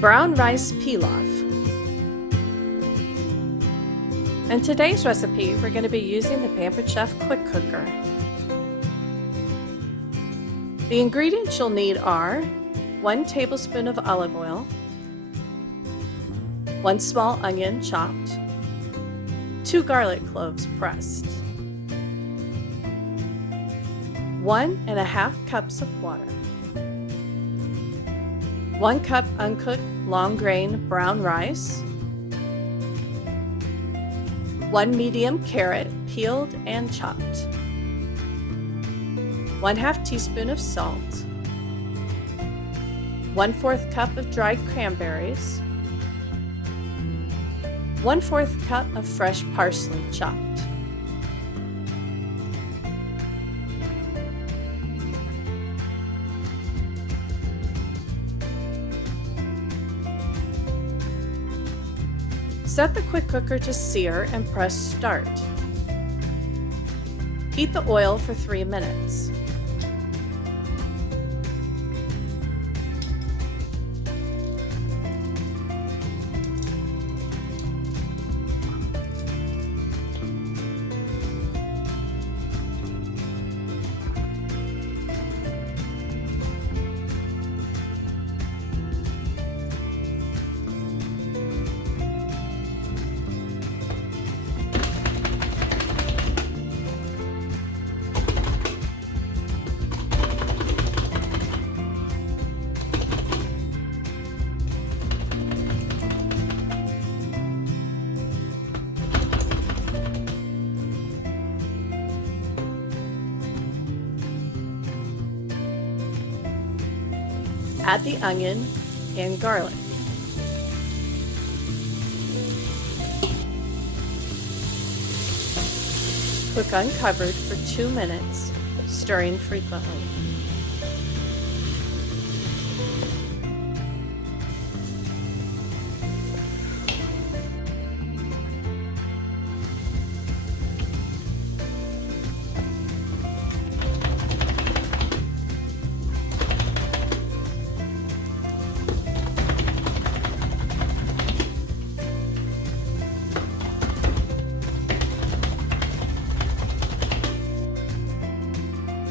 Brown Rice Pilaf. In today's recipe, we're going to be using the Pampered Chef quick cooker. The ingredients you'll need are 1 tablespoon of olive oil, 1 small onion chopped, 2 garlic cloves pressed, 1½ cups of water, 1 cup uncooked long grain brown rice, 1 medium carrot peeled and chopped, 1/2 teaspoon of salt, 1/4 cup of dried cranberries, 1/4 cup of fresh parsley chopped. Set the quick cooker to sear and press start. Heat the oil for 3 minutes. Add the onion and garlic. Cook uncovered for 2 minutes, stirring frequently.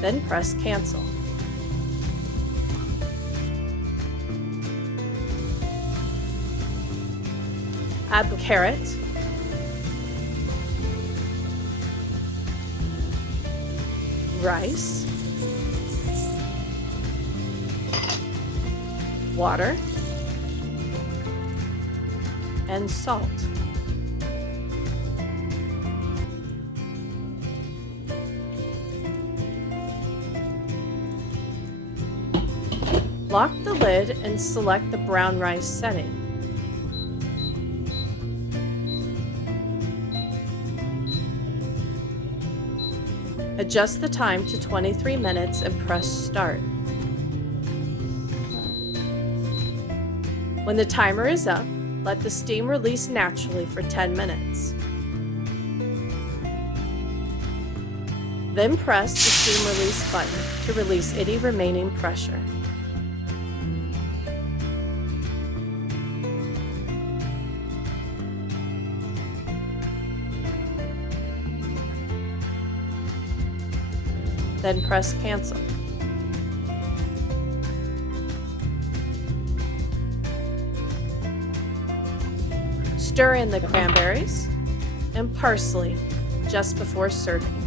Then press cancel. Add the carrot, rice, water, and salt. Lock the lid and select the brown rice setting. Adjust the time to 23 minutes and press start. When the timer is up, let the steam release naturally for 10 minutes. Then press the steam release button to release any remaining pressure. Then press cancel. Stir in the cranberries and parsley just before serving.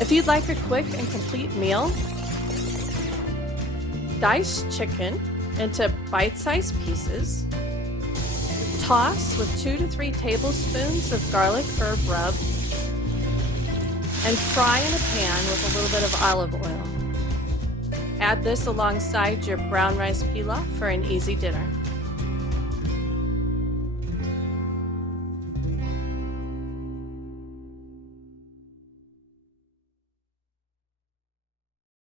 If you'd like a quick and complete meal, dice chicken into bite-sized pieces, toss with 2 to 3 tablespoons of garlic herb rub, and fry in a pan with a little bit of olive oil. Add this alongside your brown rice pilaf for an easy dinner.